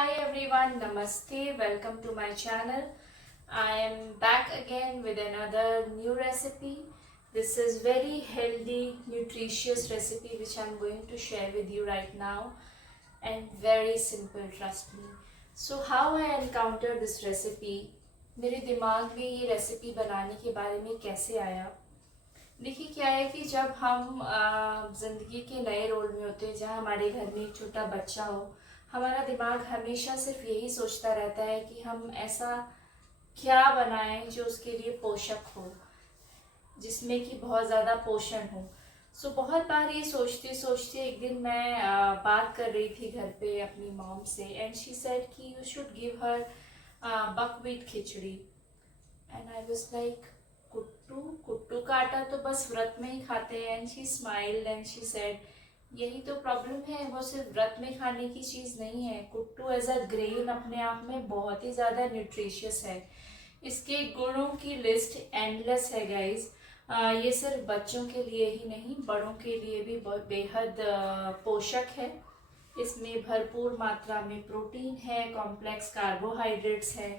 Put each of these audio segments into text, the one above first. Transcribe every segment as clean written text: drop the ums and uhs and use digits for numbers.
Hi everyone, Namaste, welcome to my channel. I am back again with another new recipe. This is very healthy, nutritious recipe which I am going to share with you right now and very simple, trust me. So how I encountered this recipe, मेरे दिमाग में ये recipe बनाने के बारे में कैसे आया। देखिए क्या है कि जब हम ज़िंदगी के नए रोल में होते हैं जहाँ हमारे घर में एक छोटा बच्चा हो, हमारा दिमाग हमेशा सिर्फ यही सोचता रहता है कि हम ऐसा क्या बनाएं जो उसके लिए पोषक हो, जिसमें कि बहुत ज़्यादा पोषण हो। सो बहुत बार ये सोचते सोचते एक दिन मैं बात कर रही थी घर पे अपनी मॉम से, एंड शी सेड कि you should give her buckwheat khichdi. And I was like, कुट्टू कुट्टू का आटा तो बस व्रत में ही खाते हैं। And she smiled and she said, यही तो प्रॉब्लम है, वो सिर्फ व्रत में खाने की चीज़ नहीं है। कुट्टू एज अ ग्रेन अपने आप में बहुत ही ज़्यादा न्यूट्रिशियस है। इसके गुणों की लिस्ट एंडलेस है गाइज। ये सिर्फ बच्चों के लिए ही नहीं, बड़ों के लिए भी बहुत बेहद पोषक है। इसमें भरपूर मात्रा में प्रोटीन है, कॉम्प्लेक्स कार्बोहाइड्रेट्स है।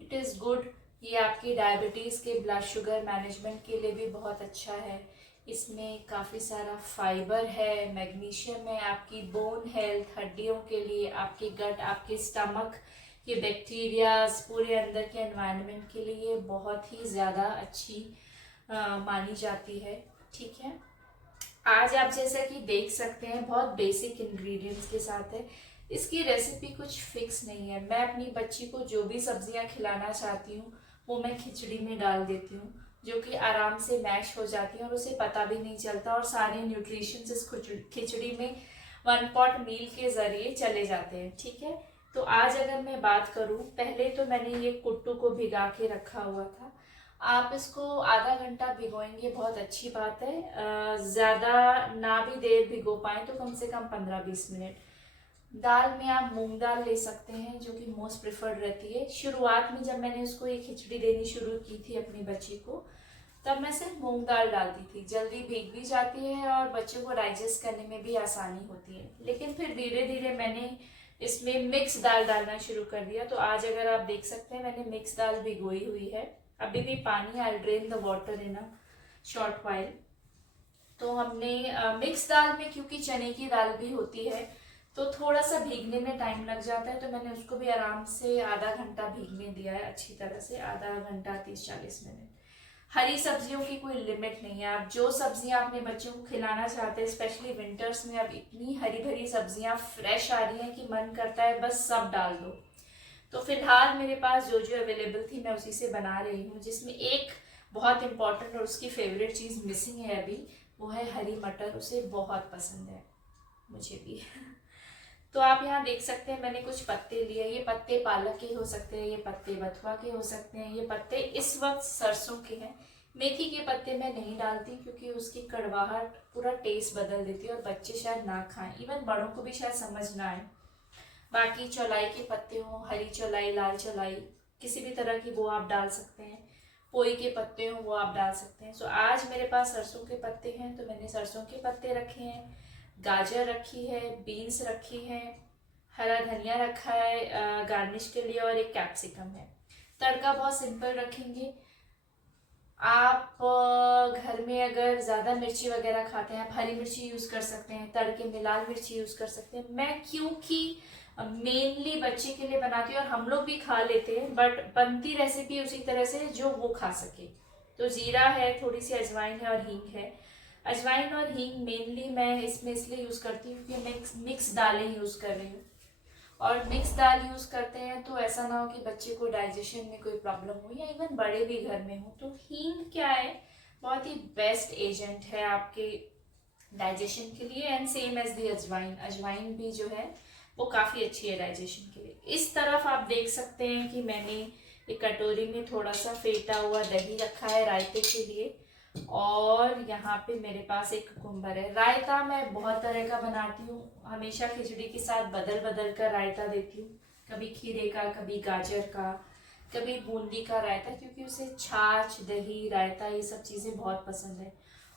It is good. ये आपकी डायबिटीज़ के ब्लड शुगर मैनेजमेंट के लिए भी बहुत अच्छा है। इसमें काफ़ी सारा फाइबर है, मैग्नीशियम है, आपकी बोन हेल्थ, हड्डियों के लिए, आपके गट, आपके स्टमक, ये बैक्टीरियाज, पूरे अंदर के एनवायरनमेंट के लिए बहुत ही ज़्यादा अच्छी मानी जाती है। ठीक है, आज आप जैसा कि देख सकते हैं बहुत बेसिक इंग्रेडिएंट्स के साथ है। इसकी रेसिपी कुछ फिक्स नहीं है। मैं अपनी बच्ची को जो भी सब्जियां खिलाना चाहती हूँ वो मैं खिचड़ी में डाल देती हूँ, जो कि आराम से मैश हो जाती है और उसे पता भी नहीं चलता, और सारे न्यूट्रिशंस इस खिचड़ी में वन पॉट मील के जरिए चले जाते हैं। ठीक है, तो आज अगर मैं बात करूँ, पहले तो मैंने ये कुट्टू को भिगा के रखा हुआ था। आप इसको आधा घंटा भिगोएंगे, बहुत अच्छी बात है। ज़्यादा ना भी देर भिगो पाए तो कम से कम 15-20 मिनट। दाल में आप मूंग दाल ले सकते हैं, जो कि मोस्ट प्रिफर्ड रहती है। शुरुआत में जब मैंने उसको ये खिचड़ी देनी शुरू की थी अपनी बच्ची को, तब मैं सिर्फ मूंग दाल डालती थी। जल्दी भीग भी जाती है और बच्चों को डाइजेस्ट करने में भी आसानी होती है। लेकिन फिर धीरे धीरे मैंने इसमें मिक्स दाल डालना शुरू कर दिया। तो आज अगर आप देख सकते हैं मैंने मिक्स दाल भिगोई हुई है। अभी भी पानी, I drain the water in a short while. तो हमने मिक्स दाल में, क्योंकि चने की दाल भी होती है तो थोड़ा सा भीगने में टाइम लग जाता है, तो मैंने उसको भी आराम से आधा घंटा भीगने दिया है, अच्छी तरह से आधा घंटा 30-40 मिनट। हरी सब्जियों की कोई लिमिट नहीं है। आप जो सब्जियां अपने बच्चों को खिलाना चाहते हैं, स्पेशली विंटर्स में अब इतनी हरी भरी सब्जियां फ्रेश आ रही हैं कि मन करता है बस सब डाल दो। तो फिलहाल मेरे पास जो जो अवेलेबल थी मैं उसी से बना रही हूँ, जिसमें एक बहुत इंपॉर्टेंट और उसकी फेवरेट चीज़ मिसिंग है अभी, वो है हरी मटर। उसे बहुत पसंद है, मुझे भी। तो आप यहाँ देख सकते हैं मैंने कुछ पत्ते लिए। ये पत्ते पालक के हो सकते हैं, ये पत्ते बथुआ के हो सकते हैं, ये पत्ते इस वक्त सरसों के हैं। मेथी के पत्ते मैं नहीं डालती क्योंकि उसकी कड़वाहट पूरा टेस्ट बदल देती है और बच्चे शायद ना खाएं, इवन बड़ों को भी शायद समझ ना आए। बाकी चौलाई के पत्ते हों, हरी चौलाई, लाल चौलाई, किसी भी तरह की वो आप डाल सकते हैं। पोई के पत्ते हों वो आप डाल सकते हैं। सो आज मेरे पास सरसों के पत्ते हैं तो मैंने सरसों के पत्ते रखे हैं, गाजर रखी है, बीन्स रखी है, हरा धनिया रखा है गार्निश के लिए, और एक कैप्सिकम है। तड़का बहुत सिंपल रखेंगे। आप घर में अगर ज़्यादा मिर्ची वगैरह खाते हैं, आप हरी मिर्ची यूज़ कर सकते हैं, तड़के में लाल मिर्ची यूज़ कर सकते हैं। मैं क्योंकि मेनली बच्चे के लिए बनाती हूँ और हम लोग भी खा लेते हैं, बट बनती रेसिपी उसी तरह से जो वो खा सके। तो जीरा है, थोड़ी सी अजवाइन है और हींग है। अजवाइन और हींग मेनली मैं इसमें इसलिए यूज़ करती हूँ क्योंकि मिक्स दालें यूज़ कर रही हूँ, और मिक्स दाल यूज़ करते हैं तो ऐसा ना हो कि बच्चे को डाइजेशन में कोई प्रॉब्लम हो, या इवन बड़े भी घर में हो। तो हींग क्या है, बहुत ही बेस्ट एजेंट है आपके डाइजेशन के लिए, एंड सेम एज दी अजवाइन। अजवाइन भी जो है वो काफ़ी अच्छी है डाइजेशन के लिए। इस तरफ आप देख सकते हैं कि मैंने एक कटोरी में थोड़ा सा फेटा हुआ दही रखा है रायते के लिए, और यहाँ पे मेरे पास एक कुकुम्बर है। रायता मैं बहुत तरह का बनाती हूँ, हमेशा खिचड़ी के साथ बदल बदल कर रायता देती हूँ। कभी खीरे का, कभी गाजर का, कभी बूंदी का रायता, क्योंकि उसे छाछ, दही, रायता ये सब चीज़ें बहुत पसंद है।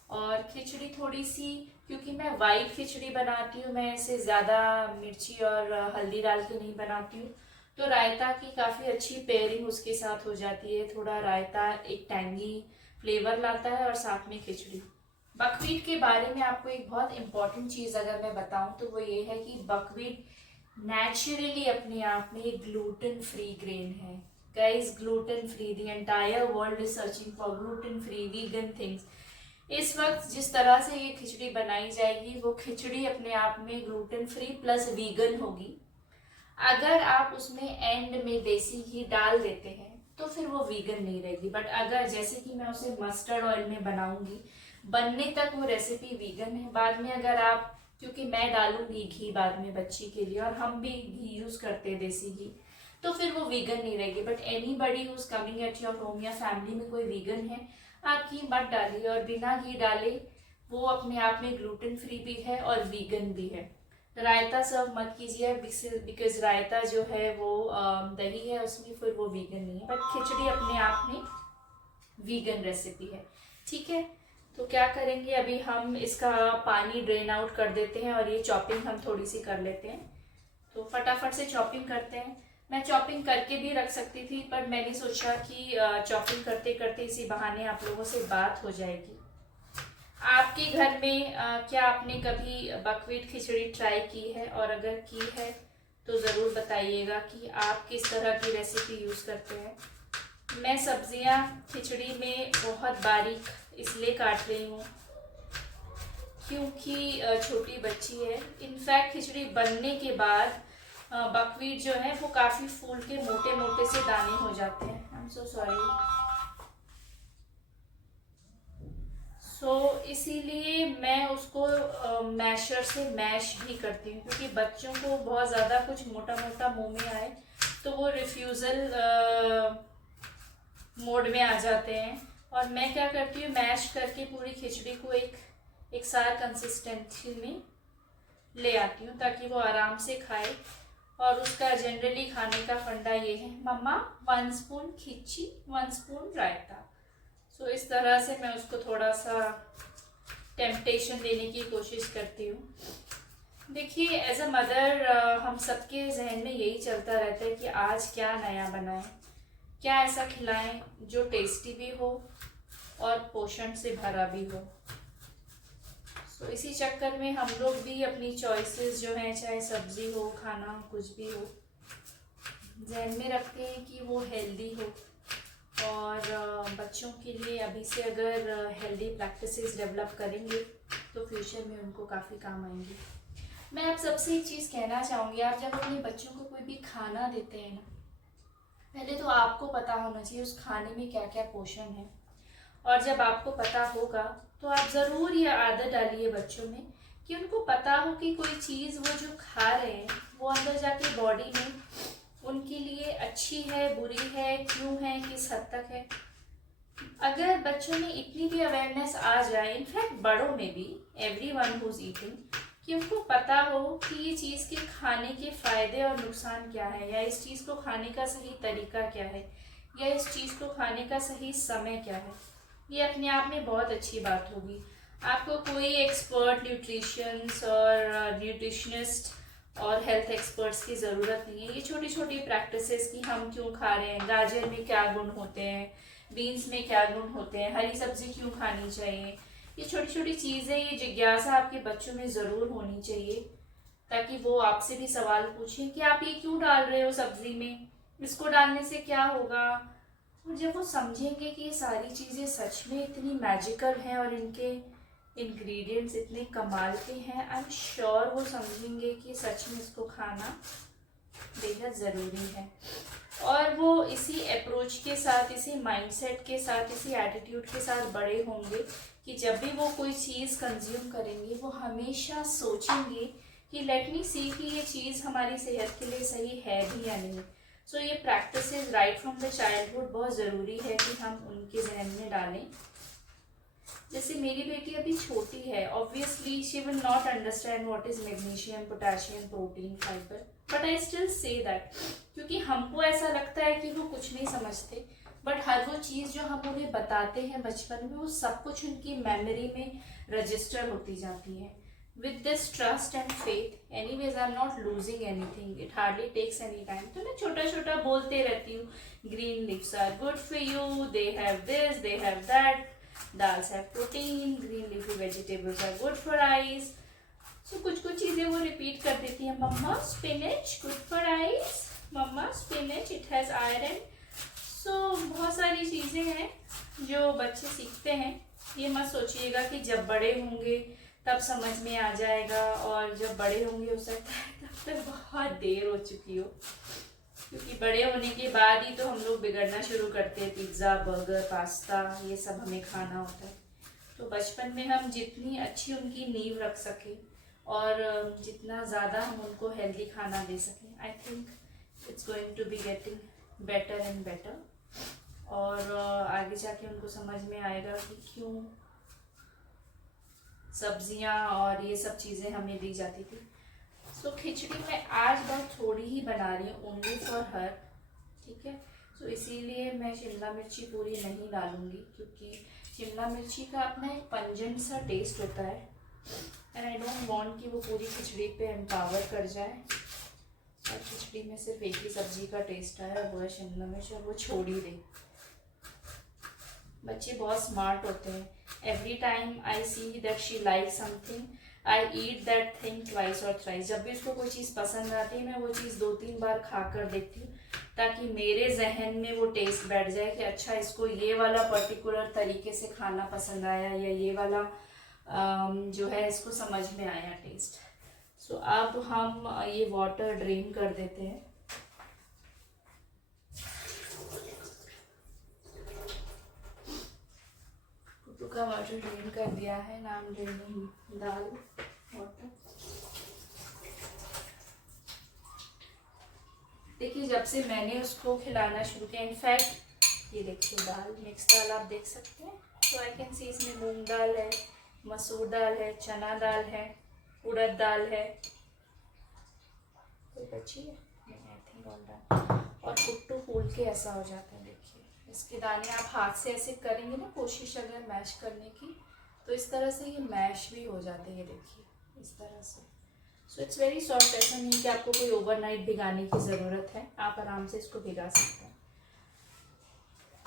और खिचड़ी थोड़ी सी क्योंकि मैं वाइट खिचड़ी बनाती हूँ, मैं इसे ज़्यादा मिर्ची और हल्दी डाल के नहीं बनाती हूँ, तो रायता की काफ़ी अच्छी पेयरिंग उसके साथ हो जाती है। थोड़ा रायता एक टैंगी फ्लेवर लाता है और साथ में खिचड़ी। बकव्हीट के बारे में आपको एक बहुत इंपॉर्टेंट चीज़ अगर मैं बताऊं तो वो ये है कि बकव्हीट नेचुरली अपने आप में एक ग्लूटेन फ्री ग्रेन है। Guys, gluten free, the entire world is searching for gluten free vegan things. इस वक्त जिस तरह से ये खिचड़ी बनाई जाएगी वो खिचड़ी अपने आप में ग्लूटेन फ्री प्लस वीगन होगी। अगर आप उसमें एंड में देसी घी डाल देते हैं तो फिर वो वीगन नहीं रहेगी, बट अगर जैसे कि मैं उसे मस्टर्ड ऑयल में बनाऊंगी, बनने तक वो रेसिपी वीगन है। बाद में अगर आप, क्योंकि मैं डालूंगी घी बाद में बच्ची के लिए और हम भी घी यूज करते हैं देसी घी, तो फिर वो वीगन नहीं रहेगी। But any buddy who's coming at your home या फैमिली में कोई वीगन है, आप घी मत डालिए, और बिना घी डाले वो अपने आप में ग्लूटेन फ्री भी है और वीगन भी है। रायता सर्व मत कीजिए बिकॉज रायता जो है वो दही है उसमें, फिर वो वीगन नहीं है। बट खिचड़ी अपने आप में वीगन रेसिपी है, ठीक है। तो क्या करेंगे, अभी हम इसका पानी ड्रेन आउट कर देते हैं और ये चॉपिंग हम थोड़ी सी कर लेते हैं। तो फटाफट से चॉपिंग करते हैं। मैं चॉपिंग करके भी रख सकती थी, पर मैंने सोचा कि चॉपिंग करते करते इसी बहाने आप लोगों से बात हो जाएगी। आपके घर में क्या आपने कभी बकव्हीट खिचड़ी ट्राई की है, और अगर की है तो ज़रूर बताइएगा कि आप किस तरह की रेसिपी यूज़ करते हैं। मैं सब्जियां खिचड़ी में बहुत बारीक इसलिए काट रही हूँ क्योंकि छोटी बच्ची है। इनफैक्ट खिचड़ी बनने के बाद बकव्हीट जो है वो काफ़ी फूल के मोटे मोटे से दाने हो जाते हैं। I am so sorry. इसीलिए मैं उसको मैशर से मैश भी करती हूँ, क्योंकि बच्चों को बहुत ज़्यादा कुछ मोटा मोटा मुंह में आए तो वो रिफ्यूज़ल मोड में आ जाते हैं। और मैं क्या करती हूँ, मैश करके पूरी खिचड़ी को एक सार कंसिस्टेंसी में ले आती हूँ ताकि वो आराम से खाए। और उसका जनरली खाने का फंडा ये है, मम्मा 1 स्पून खिचड़ी 1 स्पून रायता। सो इस तरह से मैं उसको थोड़ा सा टेम्पटेशन देने की कोशिश करती हूँ। देखिए, एज अ मदर हम सबके जहन में यही चलता रहता है कि आज क्या नया बनाएं, क्या ऐसा खिलाएं जो टेस्टी भी हो और पोषण से भरा भी हो। सो इसी चक्कर में हम लोग भी अपनी चॉइसेस जो हैं, चाहे सब्जी हो, खाना हो, कुछ भी हो, जहन में रखते हैं कि वो हेल्दी हो। और बच्चों के लिए अभी से अगर हेल्दी प्रैक्टिसेस डेवलप करेंगे तो फ्यूचर में उनको काफ़ी काम आएंगी। मैं आप सबसे एक चीज़ कहना चाहूँगी, आप जब अपने बच्चों को कोई भी खाना देते हैं ना, पहले तो आपको पता होना चाहिए उस खाने में क्या क्या पोषण है। और जब आपको पता होगा तो आप ज़रूर ये आदत डालिए बच्चों में कि उनको पता हो कि कोई चीज़ वो जो खा रहे हैं वो अंदर जाके बॉडी में उनके लिए अच्छी है, बुरी है, क्यों है, किस हद तक है। अगर बच्चों में इतनी भी अवेयरनेस आ जाए, इनफैक्ट बड़ों में भी, एवरीवन हु इज ईटिंग, कि उनको पता हो कि ये चीज़ के खाने के फायदे और नुकसान क्या है, या इस चीज़ को खाने का सही तरीका क्या है, या इस चीज़ को खाने का सही समय क्या है, ये अपने आप में बहुत अच्छी बात होगी। आपको कोई एक्सपर्ट न्यूट्रिशंस और न्यूट्रिशनिस्ट और हेल्थ एक्सपर्ट्स की ज़रूरत नहीं है। ये छोटी छोटी प्रैक्टिसेस कि हम क्यों खा रहे हैं, गाजर में क्या गुण होते हैं, बीन्स में क्या गुण होते हैं, हरी सब्जी क्यों खानी चाहिए, ये छोटी छोटी चीज़ें, ये जिज्ञासा आपके बच्चों में ज़रूर होनी चाहिए, ताकि वो आपसे भी सवाल पूछें कि आप ये क्यों डाल रहे हो सब्जी में, इसको डालने से क्या होगा। और जब वो समझेंगे कि ये सारी चीज़ें सच में इतनी मैजिकल हैं और इनके इंग्रेडिएंट्स इतने कमाल के हैं, आई एम श्योर वो समझेंगे कि सच में इसको खाना बेहद ज़रूरी है। और वो इसी अप्रोच के साथ, इसी माइंडसेट के साथ, इसी एटीट्यूड के साथ बड़े होंगे कि जब भी वो कोई चीज़ कंज्यूम करेंगे वो हमेशा सोचेंगे कि लेट मी सी कि ये चीज़ हमारी सेहत के लिए सही है भी या नहीं। सो ये practices right from the childhood बहुत ज़रूरी है कि हम उनके जहन में डालें। जैसे मेरी बेटी अभी छोटी है, obviously she will not understand what is magnesium, potassium, protein, fibre, but I still say that, क्योंकि हमको ऐसा लगता है कि वो कुछ नहीं समझते, बट हर वो चीज़ जो हम उन्हें बताते हैं बचपन में, वो सब कुछ उनकी मेमोरी में रजिस्टर होती जाती है. With this trust and faith, anyways, I'm not losing anything. It hardly takes any time. तो मैं छोटा छोटा बोलते रहती हूँ. Green leaves are good for you. They have this, they have that. Dals have protein. Green leafy vegetables are good for eyes. So कुछ कुछ चीजें वो रिपीट कर देती हैं. मम्मा spinach good for eyes. Mamma spinach it has iron. So बहुत सारी चीजें हैं जो बच्चे सीखते हैं. ये मत सोचिएगा कि जब बड़े होंगे तब समझ में आ जाएगा, और जब बड़े होंगे हो सकता है तब तक बहुत देर हो चुकी हो, क्योंकि बड़े होने के बाद ही तो हम लोग बिगड़ना शुरू करते हैं. पिज्ज़ा, बर्गर, पास्ता, ये सब हमें खाना होता है. तो बचपन में हम जितनी अच्छी उनकी नींव रख सकें और जितना ज़्यादा हम उनको हेल्दी खाना दे सकें, I think it's going to be getting better and better. और आगे जाके उनको समझ में आएगा कि क्यों सब्जियां और ये सब चीज़ें हमें दी जाती थी. सो खिचड़ी मैं आज बहुत थोड़ी ही बना रही हूँ, ओनली फॉर हर. ठीक है. सो इसीलिए मैं शिमला मिर्ची पूरी नहीं डालूंगी, क्योंकि शिमला मिर्ची का अपना एक पंजेंट सा टेस्ट होता है, एंड आई डोंट वांट कि वो पूरी खिचड़ी पे एम्पावर कर जाए. और खिचड़ी में सिर्फ एक ही सब्जी का टेस्ट आया, वो है शिमला मिर्च, और वो छोड़ ही दे. बच्चे बहुत स्मार्ट होते हैं. Every time I see that she like something, I eat that thing twice और थ्राइस. जब भी उसको कोई चीज़ पसंद आती है, मैं वो चीज़ 2-3 बार खा कर देखती हूँ, ताकि मेरे जहन में वो टेस्ट बैठ जाए कि अच्छा, इसको ये वाला पर्टिकुलर तरीके से खाना पसंद आया, या ये वाला जो है इसको समझ में आया टेस्ट. सो अब हम ये वाटर ड्रेन कर देते हैं. का वाटर ड्रेन कर दिया है. नाम ड्रेनिंग दाल वाटर. देखिए, जब से मैंने उसको खिलाना शुरू किया, इनफैक्ट ये देखिए दाल, मिक्स दाल आप देख सकते हैं. तो आई कैन सी इसमें मूंग दाल है, मसूर दाल है, चना दाल है, उड़द दाल है. कोई बची है? I think all done. और कुट्टू फूल के ऐसा हो जाता है. देखिए, इसके दाने आप हाथ से ऐसे करेंगे ना कोशिश अगर मैश करने की, तो इस तरह से ये मैश भी हो जाते हैं. ये देखिए इस तरह से. So it's very soft. ऐसा नहीं कि आपको कोई ओवरनाइट भिगाने की ज़रूरत है, आप आराम से इसको भिगा सकते हैं.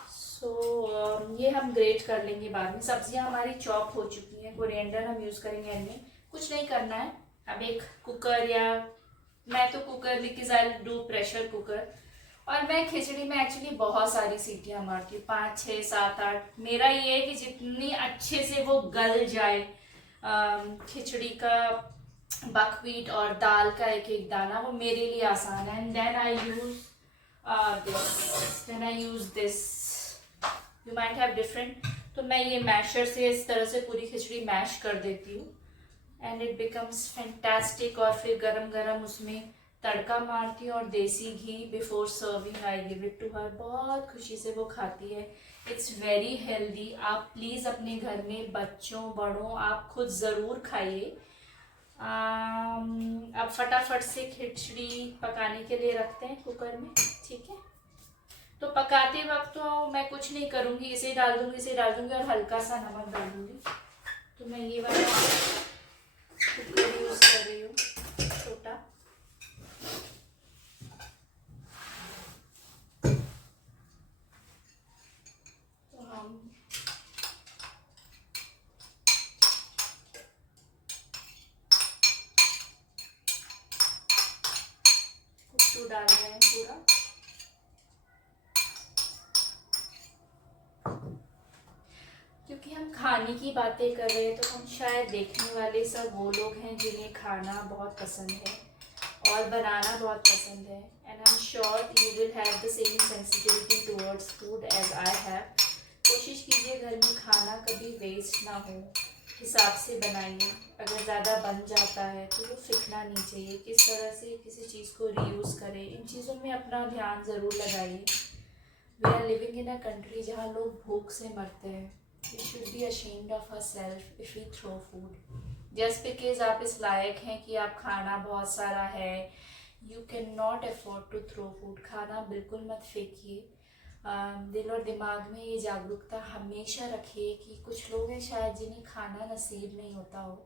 सो ये हम ग्रेट कर लेंगे बाद में. सब्जियां हमारी चॉप हो चुकी हैं. कोरिएंडर हम यूज़ करेंगे इनमें. कुछ नहीं करना है. अब एक कुकर, या मैं तो cooker, because I do pressure cooker, और मैं खिचड़ी में एक्चुअली बहुत सारी सीटियां मारती हूँ, 5, 6, 7, 8. मेरा ये है कि जितनी अच्छे से वो गल जाए खिचड़ी का बकव्हीट और दाल का एक एक दाना, वो मेरे लिए आसान है. And then I use this. You might have different. तो मैं ये मैशर से इस तरह से पूरी खिचड़ी मैश कर देती हूँ, एंड इट बिकम्स फैंटास्टिक. और फिर गरम गरम उसमें तड़का मारती हूँ, और देसी घी before serving I give it to her. बहुत खुशी से वो खाती है. It's very healthy. आप प्लीज़ अपने घर में बच्चों बड़ों आप खुद ज़रूर खाइए. अब फटाफट से खिचड़ी पकाने के लिए रखते हैं कुकर में. ठीक है. तो पकाते वक्त तो मैं कुछ नहीं करूँगी, इसे डाल दूँगी और हल्का सा नमक डाल दूँगी. तो मैं ये वाला कुकर यूज़ कर रही हूँ, छोटा. तो हम कुट्टू डाल रहे हैं पूरा. क्योंकि हम खाने की बातें कर रहे हैं, तो हम शायद देखने वाले सब वो लोग हैं जिन्हें खाना बहुत पसंद है और बनाना बहुत पसंद है. And I am sure you will have the same sensitivity towards food as I have. कोशिश कीजिए घर में खाना कभी वेस्ट ना हो, हिसाब से बनाइए. अगर ज़्यादा बन जाता है तो वो फेंकना नहीं चाहिए. किस तरह से किसी चीज़ को रीयूज़ करें, इन चीज़ों में अपना ध्यान ज़रूर लगाइए. We are living in a country जहाँ लोग भूख से मरते हैं. We should be ashamed of ourselves if we throw food. Just because आप इस लायक हैं कि आप खाना बहुत सारा है, you cannot afford to throw food. खाना बिल्कुल मत फेंकिए. दिल और दिमाग में ये जागरूकता हमेशा रखिए कि कुछ लोग हैं शायद जिन्हें खाना नसीब नहीं होता हो।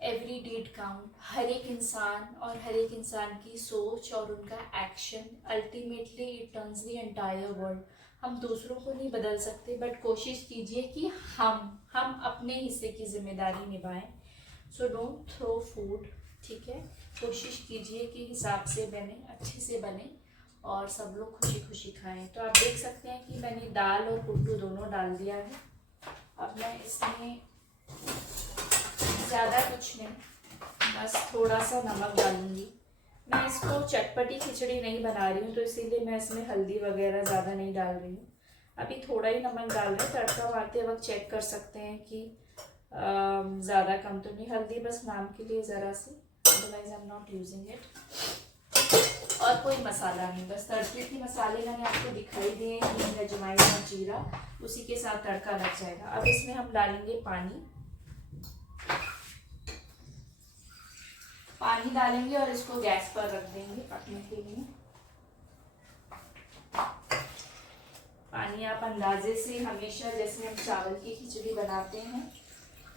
एवरी डीड काउंट, हर एक इंसान और हर एक इंसान की सोच और उनका action ultimately it turns the entire world. हम दूसरों को नहीं बदल सकते, बट कोशिश कीजिए कि हम अपने हिस्से की जिम्मेदारी निभाएं। सो डोंट थ्रो फूड, ठीक है। कोशिश कीजिए कि हिसाब से बने, अच्छे से बने और सब लोग खुशी खुशी खाएं। तो आप देख सकते हैं कि मैंने दाल और कुट्टू दोनों डाल दिया है। अब मैं इसमें ज़्यादा कुछ नहीं, बस थोड़ा सा नमक डालूंगी। मैं इसको चटपटी खिचड़ी नहीं बना रही हूँ, तो इसीलिए मैं इसमें हल्दी वगैरह ज़्यादा नहीं डाल रही हूँ। अभी थोड़ा ही नमक डाल रहे हैं, तड़का मारते वक्त चेक कर सकते हैं कि ज़्यादा कम तो नहीं। हल्दी बस नाम के लिए ज़रा सी, otherwise I am not using it. और कोई मसाला नहीं, बस तड़के के मसाले मैंने आपको दिखाई दिए, हींग, अजवाइन और जीरा, उसी के साथ तड़का लग जाएगा। अब इसमें हम डालेंगे पानी डालेंगे और इसको गैस पर रख देंगे पकने के लिए। पानी आप अंदाजे से हमेशा जैसे हम चावल की खिचड़ी बनाते हैं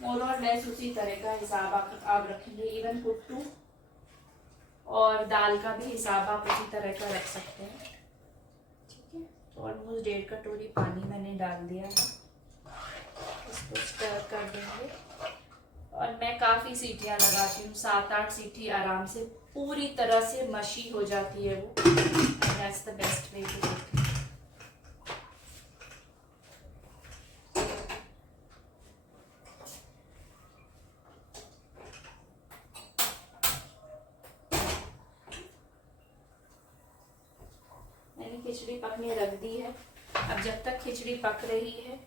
मोर और लेस उसी तरह का हिसाब आप रखेंगे। इवन कुट्टू और दाल का भी हिसाब आप उसी तरह का रख सकते हैं, ठीक है। तो ऑलमोस्ट 1.5 कटोरी पानी मैंने डाल दिया है, इसको स्टर कर देंगे। और मैं काफ़ी सीटियाँ लगाती हूँ, 7-8 सीटी आराम से पूरी तरह से मशी हो जाती है वो। That's the best way to cook. मैंने खिचड़ी पकने रख दी है। अब जब तक खिचड़ी पक रही है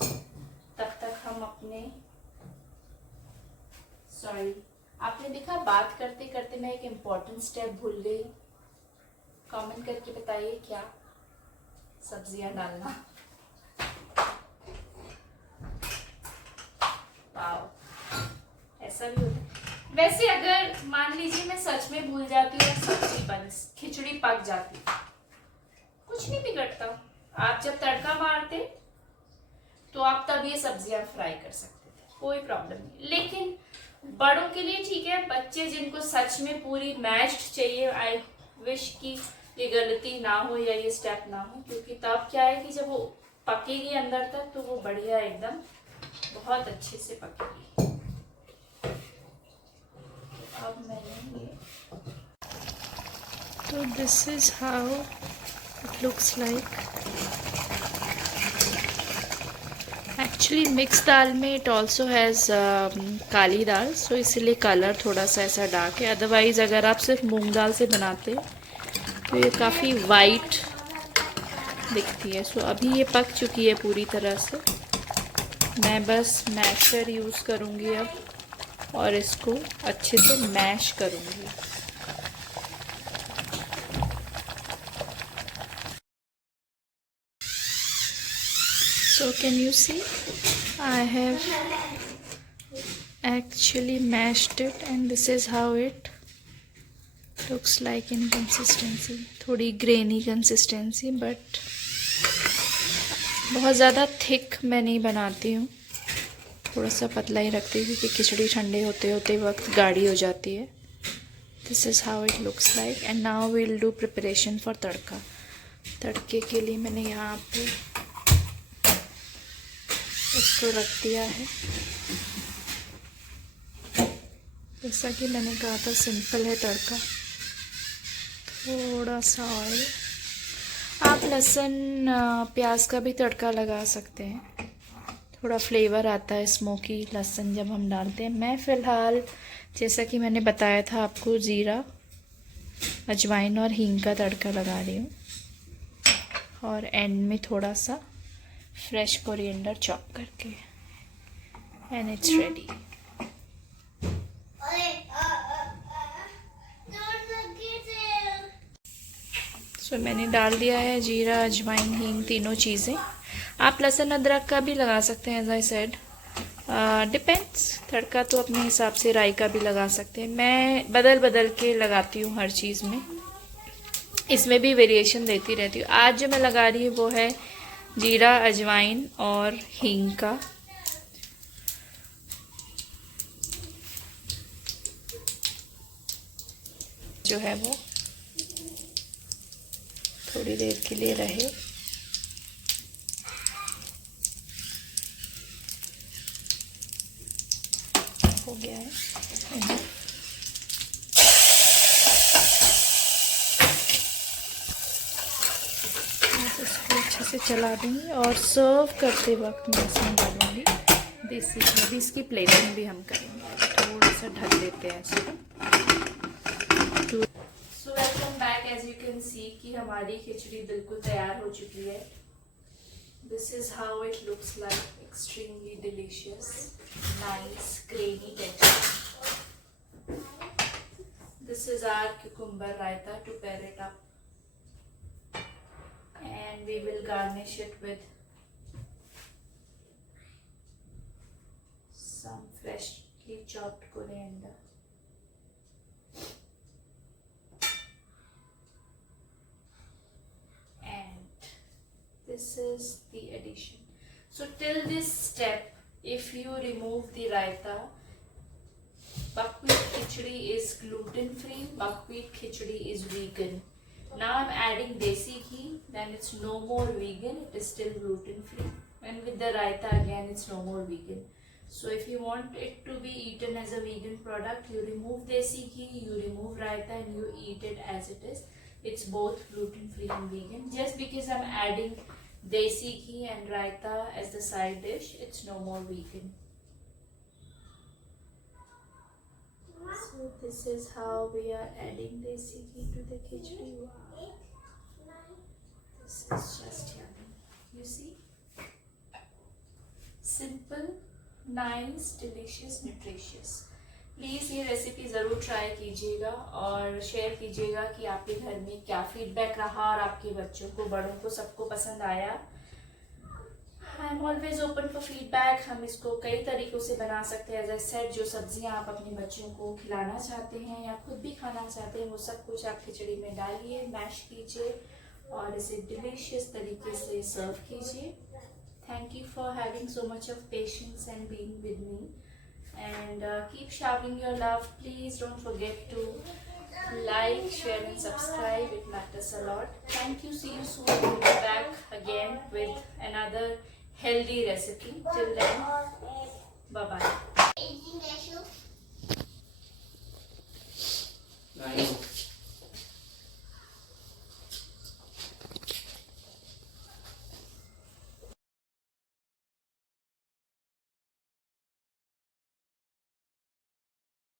तब तक हम अपने आपने देखा बात करते करते मैं एक इम्पॉर्टेंट स्टेप भूल गई। कमेंट करके बताइए क्या? सब्जियां डालना। वाओ, ऐसा भी होता है। वैसे अगर मान लीजिए मैं सच में भूल जाती हूँ, खिचड़ी पक जाती, कुछ नहीं बिगड़ता। आप जब तड़का मारते तो आप तब ये सब्जियां फ्राई कर सकते थे, कोई प्रॉब्लम नहीं। लेकिन बड़ों के लिए ठीक है, बच्चे जिनको सच में पूरी मैश्ड चाहिए, आई विश कि ये गलती ना हो या ये स्टेप ना हो, क्योंकि तब क्या है कि जब वो पकेगी अंदर तक तो वो बढ़िया एकदम बहुत अच्छे से पकेगी। अब मैंने ये, तो this is how it looks like. Actually mix दाल में it also has kali dal, so इसीलिए कलर थोड़ा सा ऐसा डार्क है। अदरवाइज़ अगर आप सिर्फ मूंग दाल से बनाते तो ये काफ़ी वाइट दिखती है। सो अभी ये पक चुकी है पूरी तरह से। मैं बस मैशर यूज़ करूँगी अब और इसको अच्छे से मैश करूँगी। So can you see, I have actually mashed it and this is how it looks like in consistency. थोड़ी grainy consistency, but बहुत ज़्यादा thick मैं नहीं बनाती हूँ, थोड़ा सा पतला ही रखती हूँ क्योंकि खिचड़ी ठंडे होते होते वक्त गाढ़ी हो जाती है। This is how it looks like and now we'll do preparation for तड़का। तड़के के लिए मैंने यहाँ पे इसको रख दिया है। जैसा कि मैंने कहा था सिंपल है तड़का। थोड़ा सा ऑयल, आप लहसुन प्याज का भी तड़का लगा सकते हैं, थोड़ा फ्लेवर आता है स्मोकी लहसुन जब हम डालते हैं। मैं फ़िलहाल जैसा कि मैंने बताया था आपको, ज़ीरा, अजवाइन और हींग का तड़का लगा रही हूँ और एंड में थोड़ा सा फ्रेश कोरिएंडर चॉप करके, एंड इट्स रेडी। सो मैंने डाल दिया है जीरा, अजवाइन, हींग, तीनों चीज़ें। आप लहसुन अदरक का भी लगा सकते हैं, एज आई सेड, डिपेंड्स। तड़का तो अपने हिसाब से, राई का भी लगा सकते हैं। मैं बदल बदल के लगाती हूँ हर चीज़ में। इसमें भी वेरिएशन देती रहती हूँ। आज जो मैं लगा रही हूँ वो है जीरा, अजवाइन और हींग का। जो है वो थोड़ी देर के लिए रहे। हो गया है। इसको अच्छे से चला दूँगी और सर्व करते वक्त मैं इसमें डालूँगी देसी घी। अभी इसकी प्लेटिंग भी हम करेंगे। थोड़ा सा ढक देते हैं इसको। So welcome back. As you can see कि हमारी खिचड़ी बिल्कुल तैयार हो चुकी है। This is how it looks like, extremely delicious, nice gravy texture. This is our cucumber raita to pair it up. And we will garnish it with some freshly chopped coriander. And this is the addition. So till this step, if you remove the raita, buckwheat khichdi is gluten free, buckwheat khichdi is vegan. Now I'm adding desi ghee, then it's no more vegan, it is still gluten free. And with the raita again, it's no more vegan. So if you want it to be eaten as a vegan product, you remove desi ghee, you remove raita and you eat it as it is. It's both gluten free and vegan. Just because I'm adding desi ghee and raita as the side dish, it's no more vegan. So this is how we are adding desi ghee to the khichdi. Wow. This is just yummy. You see? Simple, nice, delicious, nutritious. Please ये recipe ज़रूर try कीजिएगा और share कीजिएगा कि आपके घर में क्या फीडबैक रहा और आपके बच्चों को, बड़ों को, सबको पसंद आया। I am always open for feedback. हम इसको कई तरीक़ों से बना सकते हैं। एज आई सेड, जो सब्जियां आप अपने बच्चों को खिलाना चाहते हैं या खुद भी खाना चाहते हैं, वो सब कुछ आप खिचड़ी में डालिए, मैश कीजिए और इसे डिलीशियस तरीके से सर्व कीजिए। Thank you for having so much of patience and being with me, and keep showering your love. Please don't forget to like, share and subscribe. It matters a lot. Thank you. See you soon. We'll be back again with another healthy recipe. Till then, bye bye.